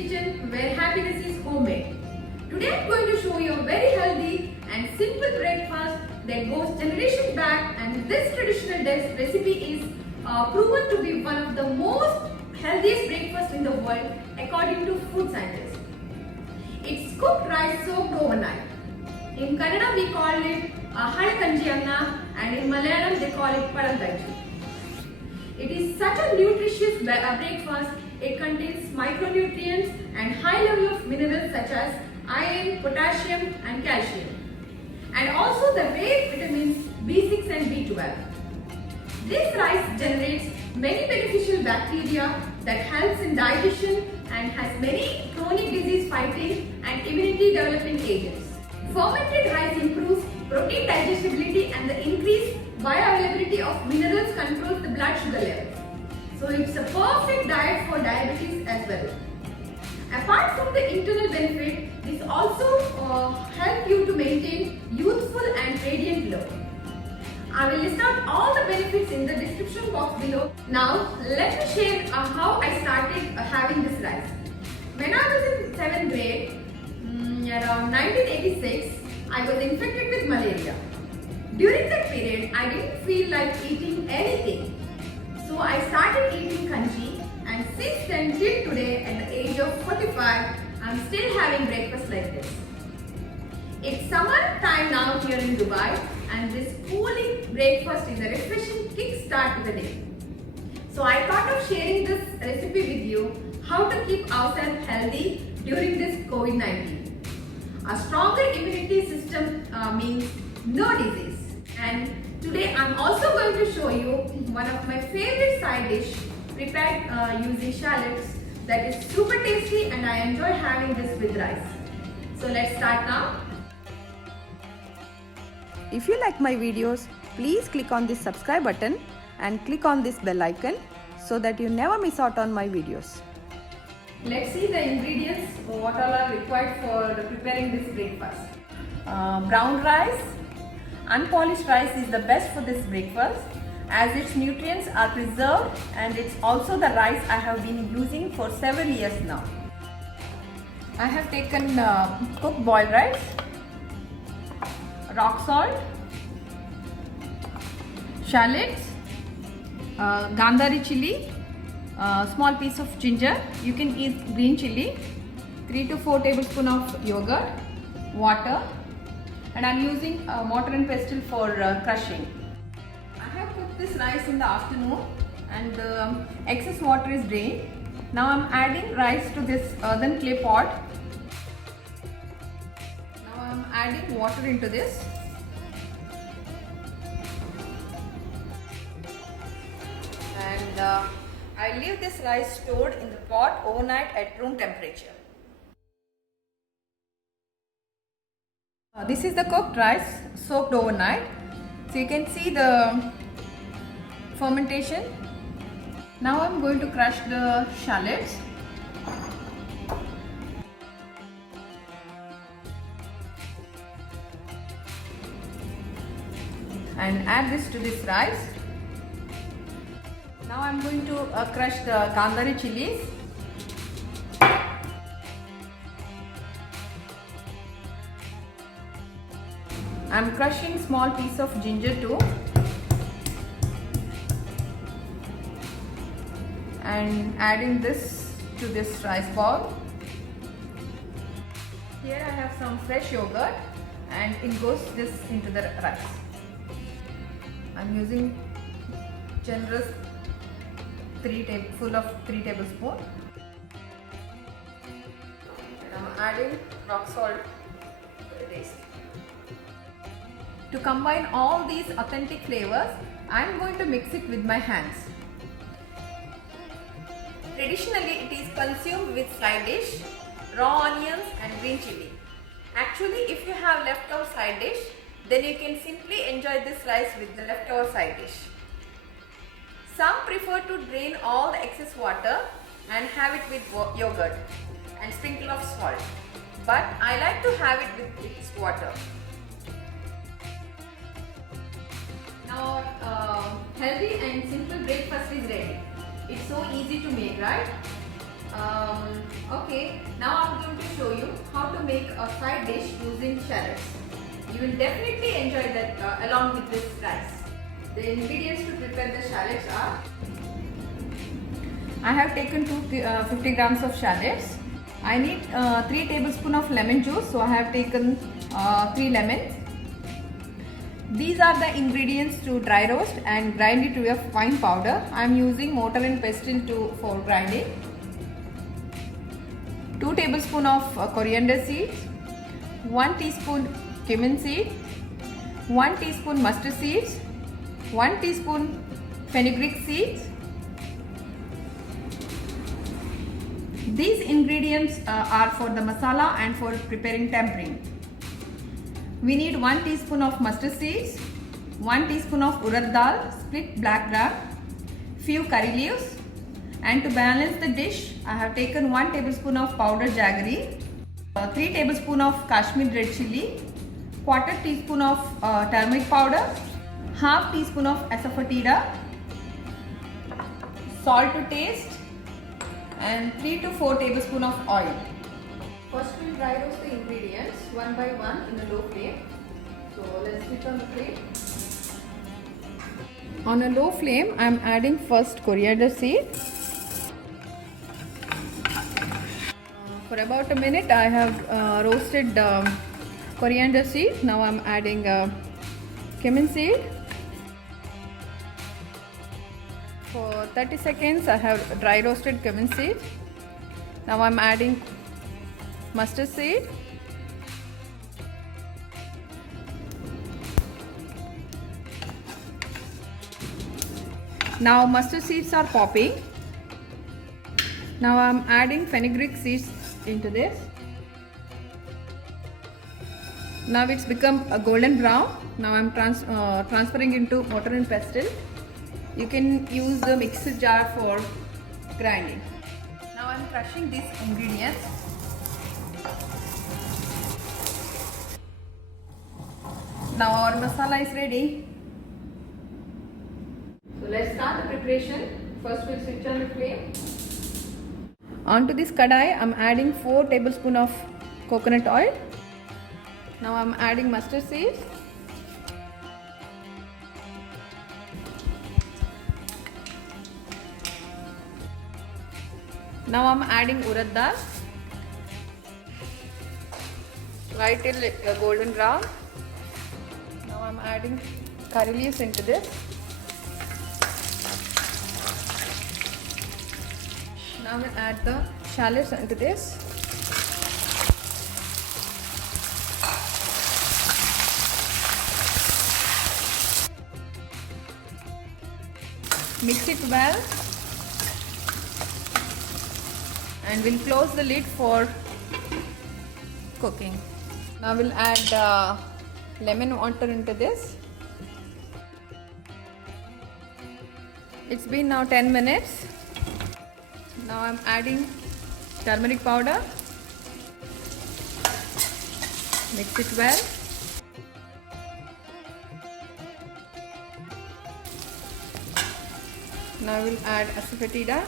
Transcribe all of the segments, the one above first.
kitchen where happiness is homemade. Today I am going to show you a very healthy and simple breakfast that goes generation back, and this traditional recipe is proven to be one of the most healthiest breakfasts in the world according to food scientists. It's cooked rice soaked overnight. In Kannada we call it Hale Kanji Anna, and in Malayalam they call it Padal Kanji. It is such a nutritious breakfast. It contains micronutrients and high level of minerals such as iron, potassium and calcium, and also the rare vitamins B6 and B12. This rice generates many beneficial bacteria that helps in digestion and has many chronic disease fighting and immunity developing agents. Fermented rice improves protein digestibility, and the increased bioavailability of minerals controls the blood sugar levels. So it's a perfect diet for diabetes as well. Apart from the internal benefit, this also helps you to maintain youthful and radiant glow. I will list out all the benefits in the description box below. Now let me share how I started having this rice. When I was in 7th grade, around 1986, I was infected with malaria. During that period, I didn't feel like eating anything. So I started eating kanji, and since then till today at the age of 45, I'm still having breakfast like this. It's summer time now here in Dubai, and this cooling breakfast is a refreshing kickstart to the day. So I thought of sharing this recipe with you, how to keep ourselves healthy during this COVID-19. A stronger immunity system means no disease. And today I'm also going to show you one of my favorite side dish prepared using shallots that is super tasty, and I enjoy having this with rice. So let's start now. If you like my videos, please click on this subscribe button and click on this bell icon so that you never miss out on my videos. Let's see the ingredients, what all are required for preparing this breakfast. Brown rice. Unpolished rice is the best for this breakfast as its nutrients are preserved, and it's also the rice I have been using for several years now. I have taken cooked boiled rice, rock salt, shallots, gandhari chili, small piece of ginger, you can use green chili, 3 to 4 tablespoons of yogurt, water, and I'm using mortar and pestle for crushing. I have cooked this rice in the afternoon, and the excess water is drained. Now I'm adding rice to this earthen clay pot. Now I'm adding water into this. And I leave this rice stored in the pot overnight at room temperature. This is the cooked rice soaked overnight. So you can see the fermentation. Now I'm going to crush the shallots. And add this to this rice. Now I'm going to crush the gandhari chilies. I'm crushing small piece of ginger too, and adding this to this rice bowl. Here I have some fresh yogurt, and it goes this into the rice. I'm using generous 3 tablespoons. And I'm adding rock salt to the taste. To combine all these authentic flavors, I am going to mix it with my hands. Traditionally, it is consumed with side dish, raw onions and green chili. Actually, if you have leftover side dish, then you can simply enjoy this rice with the leftover side dish. Some prefer to drain all the excess water and have it with yogurt and sprinkle of salt, but I like to have it with mixed water. Now healthy and simple breakfast is ready. It's so easy to make, right? Okay, make a side dish using shallots. You will definitely enjoy that along with this rice. The ingredients to prepare the shallots are: I have taken 50 grams of shallots. I need 3 tablespoons of lemon juice, so I have taken 3 lemons. These are the ingredients to dry roast and grind it to a fine powder. I am using mortar and pestle for grinding. 2 tablespoons of coriander seeds, 1 teaspoon cumin seed, 1 teaspoon mustard seeds, 1 teaspoon fenugreek seeds. These ingredients are for the masala and for preparing tempering. We need 1 teaspoon of mustard seeds, 1 teaspoon of urad dal, split black gram, few curry leaves, and to balance the dish, I have taken 1 tablespoon of powdered jaggery, 3 tablespoons of Kashmir red chilli, quarter teaspoon of turmeric powder, half teaspoon of asafoetida, salt to taste, and 3 to 4 tablespoons of oil. First we'll dry roast the ingredients one by one in a low flame. So let's switch on the flame. On a low flame, I am adding first coriander seed. For about a minute, I have roasted coriander seed. Now I am adding cumin seed. For 30 seconds, I have dry roasted cumin seed. Now I am adding mustard seed. Now mustard seeds are popping. Now I am adding fenugreek seeds into this. Now it's become a golden brown. Now I am transferring into mortar and pestle. You can use the mixer jar for grinding. Now I am crushing these ingredients. Now our masala is ready. So let's start the preparation. First we'll switch on the flame. Onto this kadai, I am adding 4 tablespoons of coconut oil. Now I am adding mustard seeds. Now I am adding urad dal. Fry till golden brown. Now I am adding curry leaves into this. Now we'll add the shallots into this. Mix it well and we'll close the lid for cooking. Now we'll add lemon water into this. It's been now 10 minutes. Now I'm adding turmeric powder. Mix it well. Now we'll add asafoetida.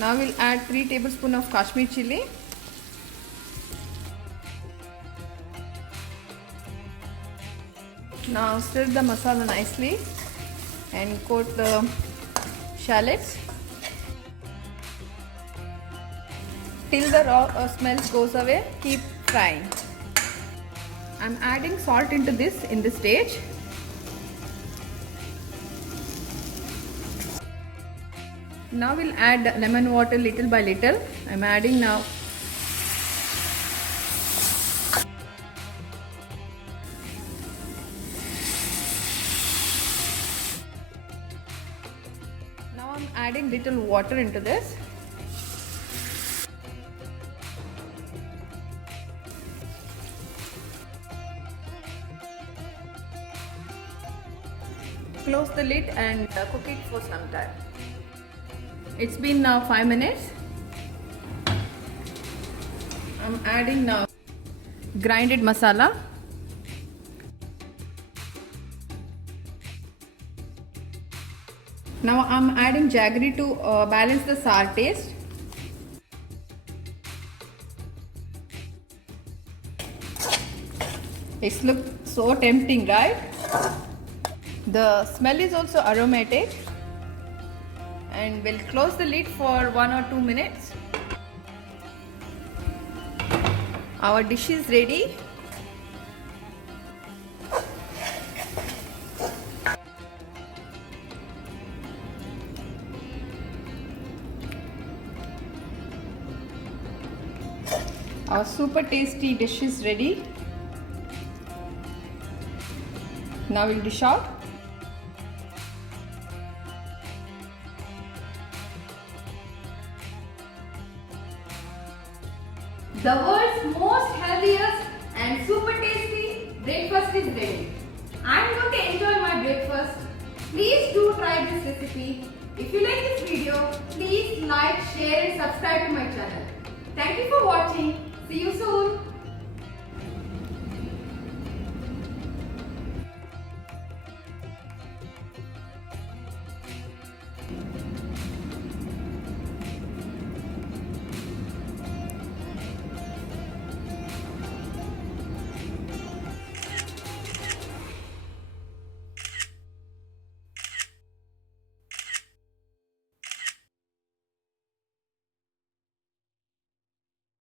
Now we'll add 3 tablespoons of Kashmir chili. Now stir the masala nicely and coat the shallots till the raw smell goes away. Keep frying. I'm adding salt into this in this stage. Now we'll add lemon water little by little. I'm adding now. Now I'm adding little water into this. Close the lid and cook it for some time. It's been now 5 minutes. I'm adding now grinded masala. Now I'm adding jaggery to balance the sour taste. It looks so tempting, right? The smell is also aromatic. And we'll close the lid for 1 or 2 minutes. Our dish is ready. Our super tasty dish is ready. Now we'll dish out. The world's most healthiest and super tasty breakfast is ready. I'm going to enjoy my breakfast. Please do try this recipe. If you like this video, please like, share and subscribe to my channel. Thank you for watching. See you soon.